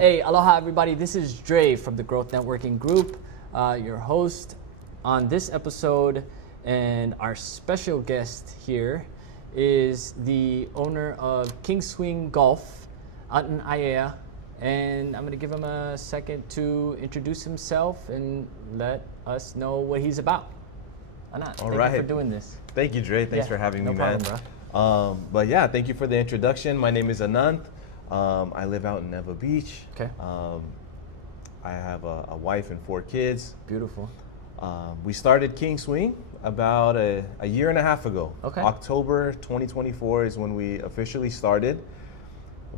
Hey, aloha everybody. This is Dre from the Growth Networking Group, your host on this episode, and our special guest here is the owner of King Swing Golf out in Aiea, and I'm going to give him a second to introduce himself and let us know what he's about. Anant, thank you for doing this. Thank you, Dre. Thanks for having me, problem, man. Bro. But yeah, thank you for the introduction. My name is Anant. I live out in Neva Beach. Okay. I have a wife and 4 kids. Beautiful. We started King Swing about a year and a half ago. Okay. October 2024 is when we officially started.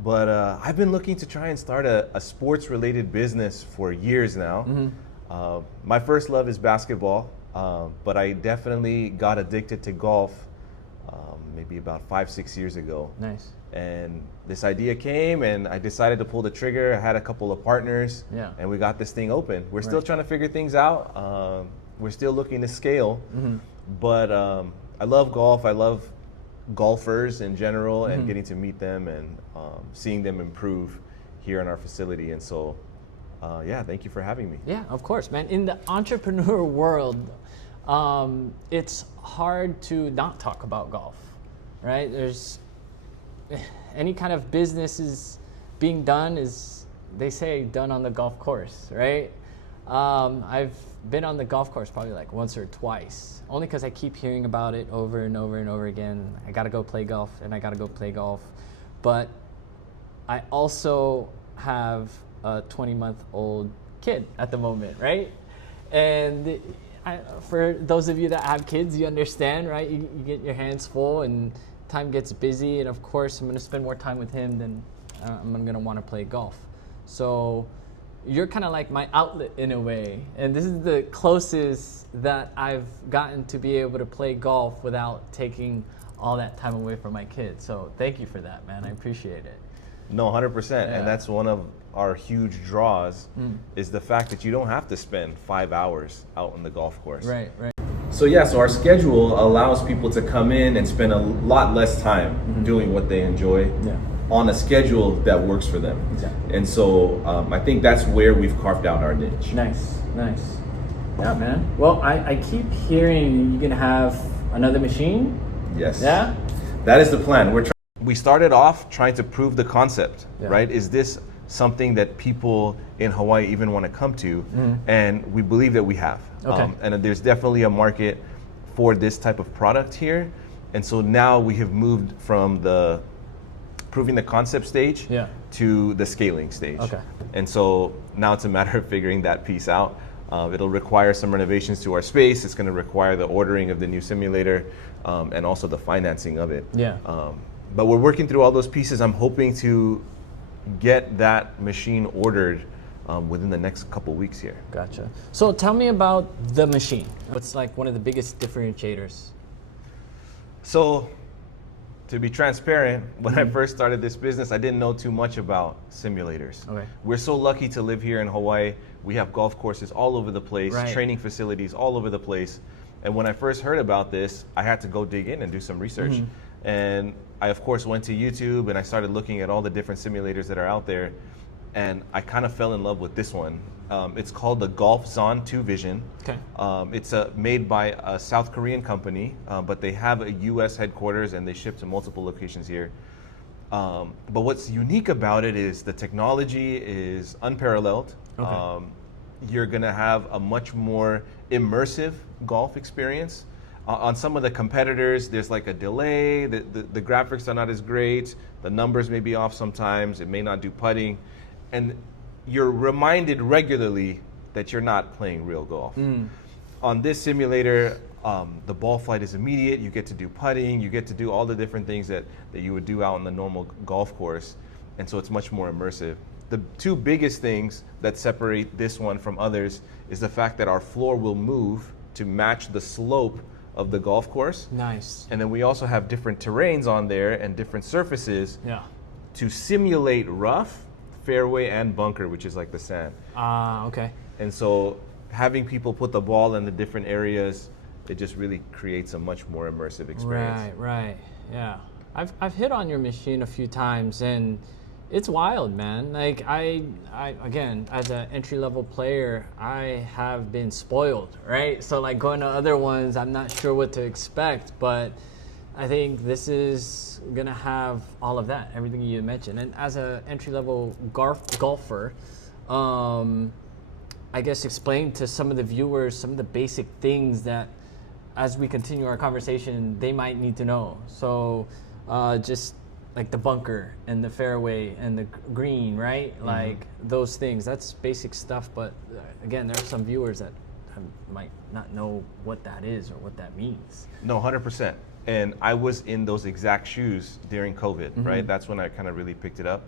But I've been looking to try and start a sports-related business for years now. Mm-hmm. My first love is basketball, but I definitely got addicted to golf maybe about 5-6 years ago. Nice. And this idea came and I decided to pull the trigger. I had a couple of partners and we got this thing open. We're still trying to figure things out. We're still looking to scale, but I love golf. I love golfers in general and getting to meet them and seeing them improve here in our facility. And so, yeah, thank you for having me. Yeah, of course, man. In the entrepreneur world, it's hard to not talk about golf, right? There's any kind of business is being done is, they say, done on the golf course, right? I've been on the golf course probably like once or twice, only because I keep hearing about it over and over and over again. I gotta go play golf and I gotta go play golf. But I also have a 20-month-old kid at the moment, right? And for those of you that have kids, you understand, right? You get your hands full and time gets busy, and of course I'm going to spend more time with him than I'm going to want to play golf. So you're kind of like my outlet in a way, and this is the closest that I've gotten to be able to play golf without taking all that time away from my kids. So thank you for that, man. I appreciate it. No, 100%. And that's one of our huge draws is the fact that you don't have to spend 5 hours out on the golf course. Right. So yeah, so our schedule allows people to come in and spend a lot less time doing what they enjoy on a schedule that works for them. Exactly. And so I think that's where we've carved out our niche. Nice. Yeah, man. Well, I keep hearing you're gonna have another machine. Yes. Yeah? That is the plan. We started off trying to prove the concept, right? Is this something that people in Hawaii even want to come to? And we believe that we have. Okay. And there's definitely a market for this type of product here. And so now we have moved from the proving the concept stage to the scaling stage. Okay. And so now it's a matter of figuring that piece out. It'll require some renovations to our space. It's going to require the ordering of the new simulator and also the financing of it. Yeah. But we're working through all those pieces. I'm hoping to get that machine ordered within the next couple weeks here. Gotcha. So tell me about the machine. What's like one of the biggest differentiators? So to be transparent, when I first started this business, I didn't know too much about simulators. Okay. We're so lucky to live here in Hawaii. We have golf courses all over the place, training facilities all over the place. And when I first heard about this, I had to go dig in and do some research. And I, of course, went to YouTube and I started looking at all the different simulators that are out there. And I kind of fell in love with this one. It's called the Golf Zon 2 Vision. Okay. It's made by a South Korean company, but they have a US headquarters and they ship to multiple locations here. But what's unique about it is the technology is unparalleled. Okay. You're gonna have a much more immersive golf experience. On some of the competitors, there's like a delay, the graphics are not as great, the numbers may be off sometimes, it may not do putting, and you're reminded regularly that you're not playing real golf. On this simulator, the ball flight is immediate, you get to do putting, you get to do all the different things that you would do out on the normal golf course, and so it's much more immersive. The 2 biggest things that separate this one from others is the fact that our floor will move to match the slope of the golf course. Nice. And then we also have different terrains on there and different surfaces to simulate rough, fairway, and bunker, which is like the sand. Okay. And so having people put the ball in the different areas, it just really creates a much more immersive experience. Right. Yeah. I've hit on your machine a few times, and It's wild, man. Like I again, as an entry level player, I have been spoiled, right? So like going to other ones, I'm not sure what to expect, but I think this is gonna have all of that, everything you mentioned. And as an entry level golfer, I guess explain to some of the viewers some of the basic things that, as we continue our conversation, they might need to know. So just like the bunker and the fairway and the green, right? Mm-hmm. Like those things. That's basic stuff. But again, there are some viewers that might not know what that is or what that means. No, 100%. And I was in those exact shoes during COVID, mm-hmm. right? That's when I kind of really picked it up.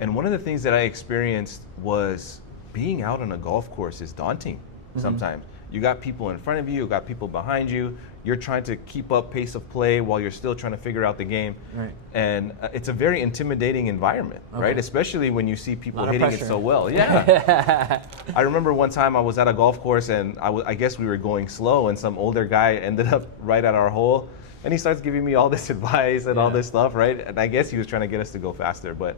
And one of the things that I experienced was being out on a golf course is daunting mm-hmm. sometimes. You got people in front of you got people behind you. You're trying to keep up pace of play while you're still trying to figure out the game. Right. And it's a very intimidating environment, okay. right? Especially when you see people hitting it so well. Yeah. I remember one time I was at a golf course and I guess we were going slow and some older guy ended up right at our hole and he starts giving me all this advice and all this stuff, right? And I guess he was trying to get us to go faster. But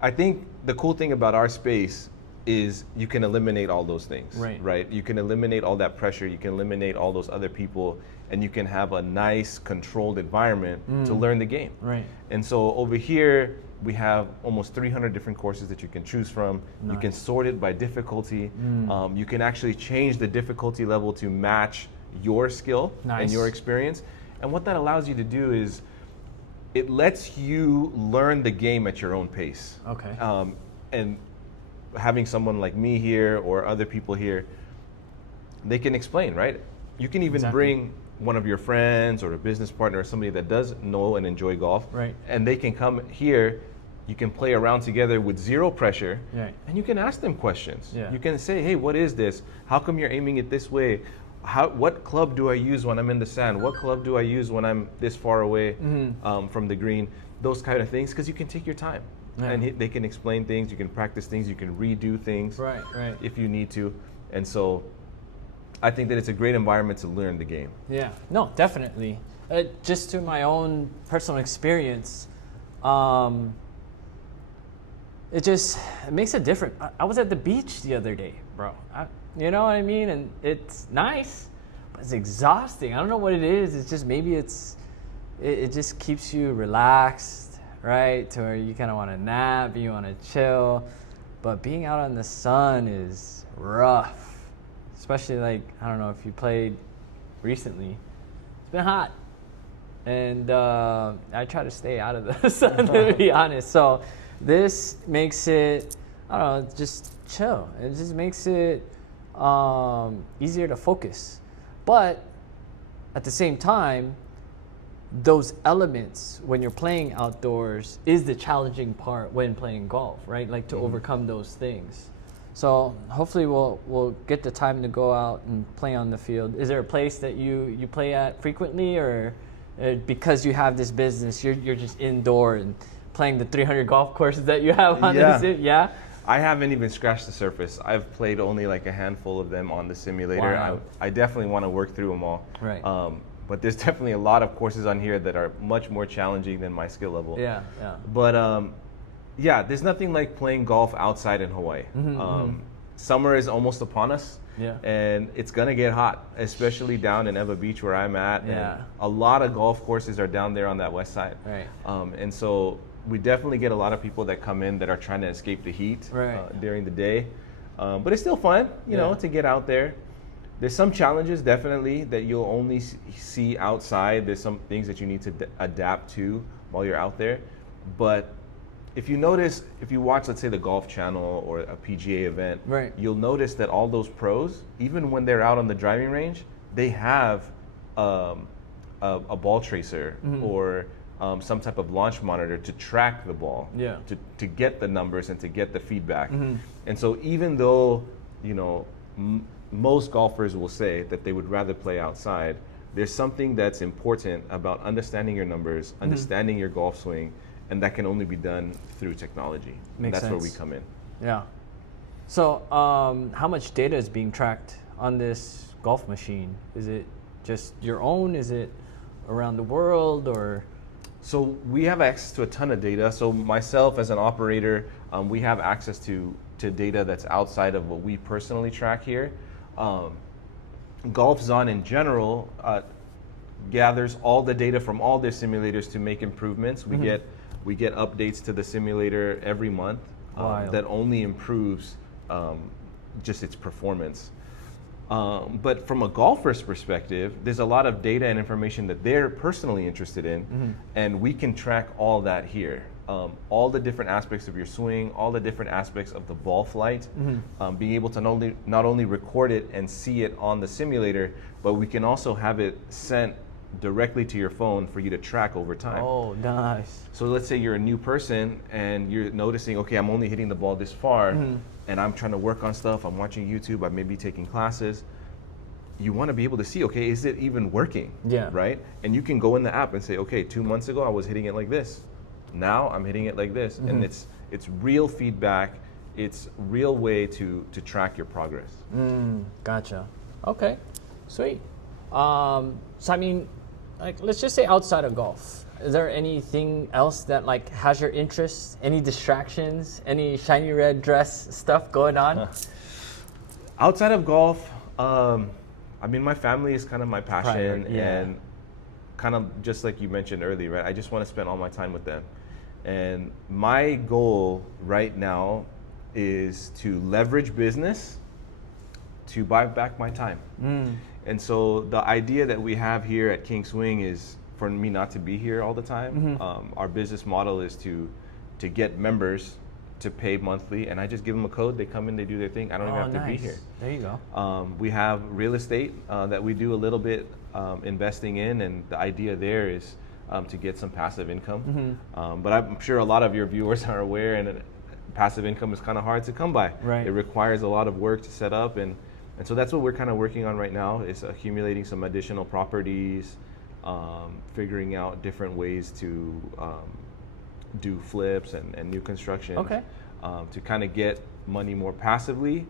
I think the cool thing about our space is you can eliminate all those things, right? You can eliminate all that pressure, you can eliminate all those other people, and you can have a nice controlled environment to learn the game. Right. And so over here, we have almost 300 different courses that you can choose from. Nice. You can sort it by difficulty. You can actually change the difficulty level to match your skill and your experience. And what that allows you to do is it lets you learn the game at your own pace. Okay. And having someone like me here or other people here, they can explain, right? You can even bring one of your friends or a business partner or somebody that does know and enjoy golf, right? And they can come here, you can play around together with zero pressure, and you can ask them questions. You can say, hey, what is this? How come you're aiming it this way? What club do I use when I'm in the sand? What club do I use when I'm this far away from the green? Those kind of things, because you can take your time. And they can explain things, you can practice things, you can redo things if you need to. And so I think that it's a great environment to learn the game. Yeah, no, definitely. Just to my own personal experience, it makes a difference. I was at the beach the other day, bro. You know what I mean? And it's nice, but it's exhausting. I don't know what it is. It's just maybe it just keeps you relaxed. Right, to where you kind of want to nap, you want to chill, but being out in the sun is rough. Especially like, I don't know if you played recently. It's been hot, and I try to stay out of the sun to be honest. So this makes it, I don't know, just chill. It just makes it easier to focus, but at the same time, those elements when you're playing outdoors is the challenging part when playing golf, right? Like to overcome those things. So hopefully we'll get the time to go out and play on the field. Is there a place that you play at frequently, or because you have this business, you're just indoor and playing the 300 golf courses that you have on this? Yeah. I haven't even scratched the surface. I've played only like a handful of them on the simulator. Wow. I definitely want to work through them all. Right. But there's definitely a lot of courses on here that are much more challenging than my skill level. Yeah. But there's nothing like playing golf outside in Hawaii. Summer is almost upon us. Yeah. And it's gonna get hot, especially down in Eva Beach where I'm at. Yeah. And a lot of golf courses are down there on that west side. Right. And so we definitely get a lot of people that come in that are trying to escape the heat during the day. But it's still fun, you know, to get out there. There's some challenges definitely that you'll only see outside. There's some things that you need to adapt to while you're out there. But if you notice, if you watch, let's say, the Golf Channel or a PGA event, you'll notice that all those pros, even when they're out on the driving range, they have a ball tracer or some type of launch monitor to track the ball, to get the numbers and to get the feedback. And so even though, you know, most golfers will say that they would rather play outside, there's something that's important about understanding your numbers, understanding your golf swing, and that can only be done through technology. And that's where we come in. Yeah. So how much data is being tracked on this golf machine? Is it just your own? Is it around the world, or? So we have access to a ton of data. So myself as an operator, we have access to data that's outside of what we personally track here. Golf Zone in general gathers all the data from all their simulators to make improvements. We get updates to the simulator every month that only improves just its performance. But from a golfer's perspective, there's a lot of data and information that they're personally interested in, and we can track all that here. All the different aspects of your swing, all the different aspects of the ball flight, being able to not only record it and see it on the simulator, but we can also have it sent directly to your phone for you to track over time. Oh, nice. So let's say you're a new person and you're noticing, okay, I'm only hitting the ball this far, and I'm trying to work on stuff, I'm watching YouTube, I may be taking classes. You want to be able to see, okay, is it even working? Yeah. Right? And you can go in the app and say, okay, 2 months ago I was hitting it like this. Now I'm hitting it like this. And it's real feedback. It's real way to track your progress. Gotcha. Okay, sweet. So I mean, like, let's just say outside of golf, is there anything else that like has your interest? Any distractions? Any shiny red dress stuff going on? Outside of golf, I mean, my family is kind of my passion, and kind of just like you mentioned earlier, right? I just want to spend all my time with them. And my goal right now is to leverage business to buy back my time. And so the idea that we have here at King Swing is for me not to be here all the time. Our business model is to get members to pay monthly, and I just give them a code, they come in, they do their thing, I don't even have to be here. There you go. We have real estate that we do a little bit investing in, and the idea there is to get some passive income. But I'm sure a lot of your viewers are aware, and passive income is kind of hard to come by. Right. It requires a lot of work to set up, and so that's what we're kind of working on right now, is accumulating some additional properties, figuring out different ways to do flips and new construction, to kind of get money more passively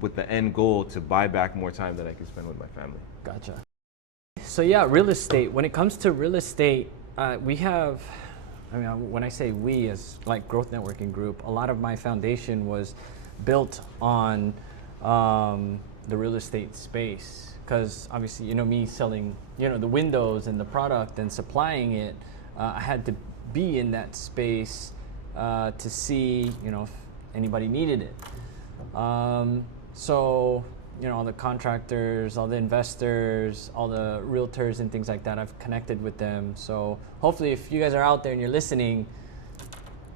with the end goal to buy back more time that I can spend with my family. Gotcha. So yeah, real estate. When it comes to real estate, we have, I mean, when I say we as like Growth Networking Group, a lot of my foundation was built on the real estate space, because obviously, you know, me selling, you know, the windows and the product and supplying it, I had to be in that space to see, you know, if anybody needed it. So, you know, all the contractors, all the investors, all the realtors and things like that, I've connected with them. So hopefully if you guys are out there and you're listening,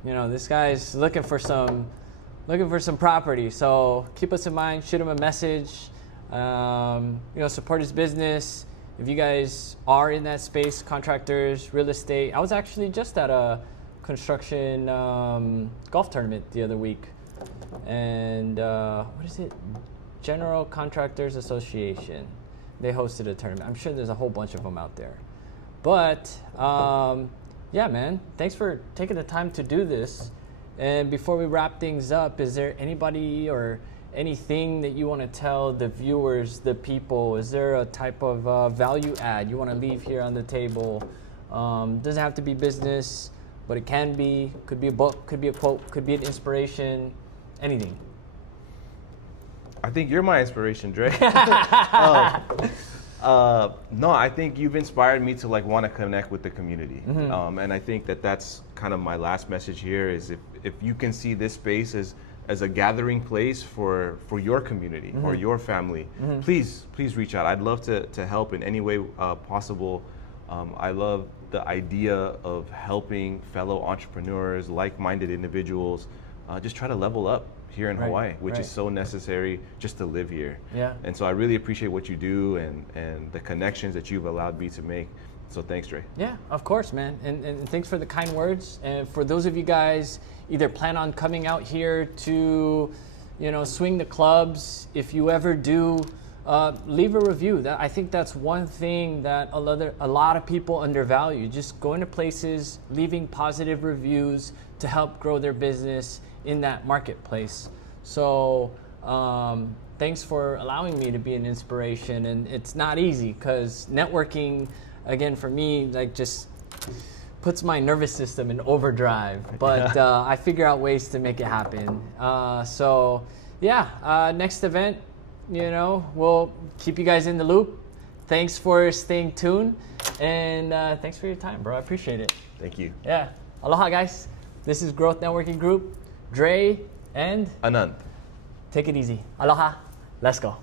you know, this guy's looking for some property. So keep us in mind, shoot him a message, you know, support his business. If you guys are in that space, contractors, real estate. I was actually just at a construction golf tournament the other week. And what is it? General Contractors Association. They hosted a tournament. I'm sure there's a whole bunch of them out there. But yeah, man, thanks for taking the time to do this. And before we wrap things up, is there anybody or anything that you want to tell the viewers, the people? Is there a type of value add you want to leave here on the table? Doesn't have to be business, but it can be. Could be a book, could be a quote, could be an inspiration, anything. I think you're my inspiration, Dre. No, I think you've inspired me to like want to connect with the community. And I think that that's kind of my last message here is if you can see this space as a gathering place for your community or your family, please reach out. I'd love to help in any way possible. I love the idea of helping fellow entrepreneurs, like-minded individuals, just try to level up here in Hawaii, which is so necessary just to live here. Yeah. And so I really appreciate what you do and the connections that you've allowed me to make. So thanks, Dre. Yeah, of course, man. And thanks for the kind words. And for those of you guys either plan on coming out here to, you know, swing the clubs, if you ever do, leave a review. I think that's one thing that a lot of people undervalue. Just going to places, leaving positive reviews to help grow their business in that marketplace. So thanks for allowing me to be an inspiration. And it's not easy because networking, again, for me, like just puts my nervous system in overdrive, but I figure out ways to make it happen. So yeah, next event, you know, we'll keep you guys in the loop. Thanks for staying tuned, and thanks for your time, bro. I appreciate it. Thank you. Yeah. Aloha, guys. This is Growth Networking Group. Dre and Anand. take it easy. Aloha. Let's go.